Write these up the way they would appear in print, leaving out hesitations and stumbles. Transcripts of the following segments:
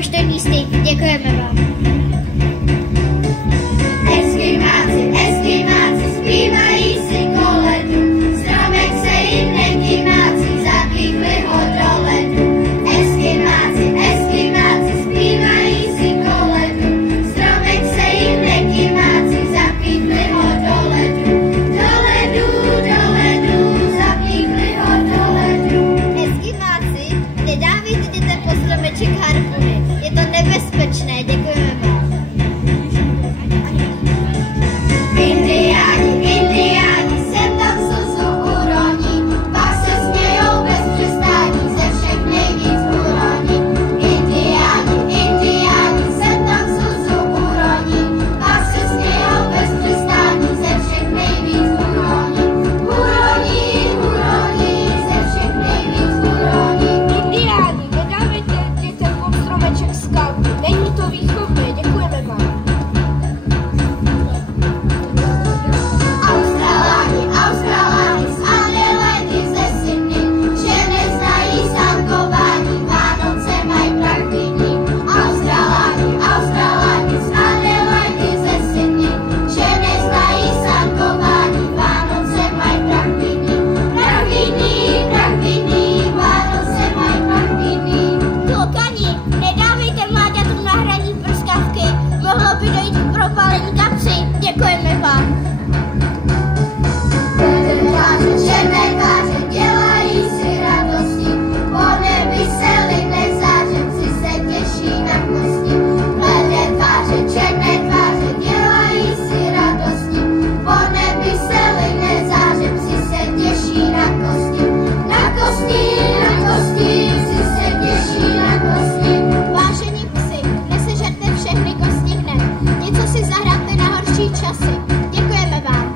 poštovní lístky. Děkujeme vám. Eskimáci, zpívají si koledu, stromek se jim nekymáci, zapíchli ho do ledu. Eskimáci, zpívají si koledu, stromek se jim nekymáci, zapíchli ho do ledu. Do ledu, zapíchli ho do ledu. Eskimáci, nedávejte dětem po stromeček harpuny, je to nebezpečné, děkujeme vám. Indiáni, sem tam slzu uroní, pak se smějou bez přestání, ze všech nejvíc uroní. Indiáni, sem tam slzu uroní, pak se smějou bez přestání, ze všech nejvíc uroní. Uroní, ze všech nejvíc uroní. Indiáni, nedávejte dětem pod stromeček skalky, není to výchovné, děkujeme vám. Australáni z Adelaide ze Sydney, že neznají sankování, Vánoce mají pravidní. Australáni z Adelaide ze Sydney, že neznají sankování, Vánoce mají pravidní. Pravidní, Vánoce mají pravidní. Klokani, nedávejte mláďatům na hraní prskavky, mohlo by dojít k propálení kapsy, děkujeme vám. Černé tváře dělají si radosti, po nebi se lidé zářenci se těší na kosti. Bledé tváře, černé tváře dělají si radosti, po nebi se lidé zářenci se těší na kosti. Na kosti, si se těší na kosti. Vážení psi, nesežerte všechny kosti hned, něco si zahráte na horší časy, děkujeme vám.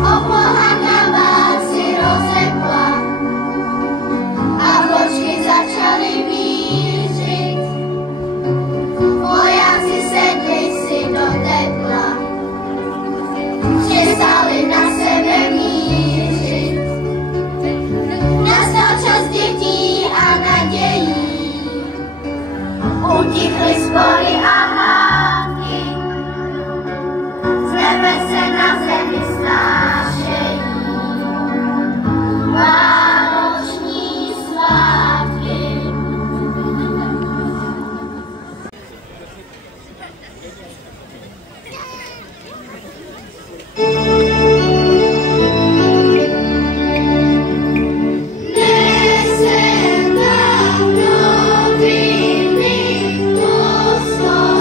Obloha na válci rozepla a vločky začaly mířit. Vojáci sedli si do tepla, přestali na sebe mířit. Nastal čas dětí a nadějí, utichly spory a hádky, z nebe se na zemi snášejí vánoční svátky. Nesem tam noviny poslal.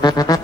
Thank you.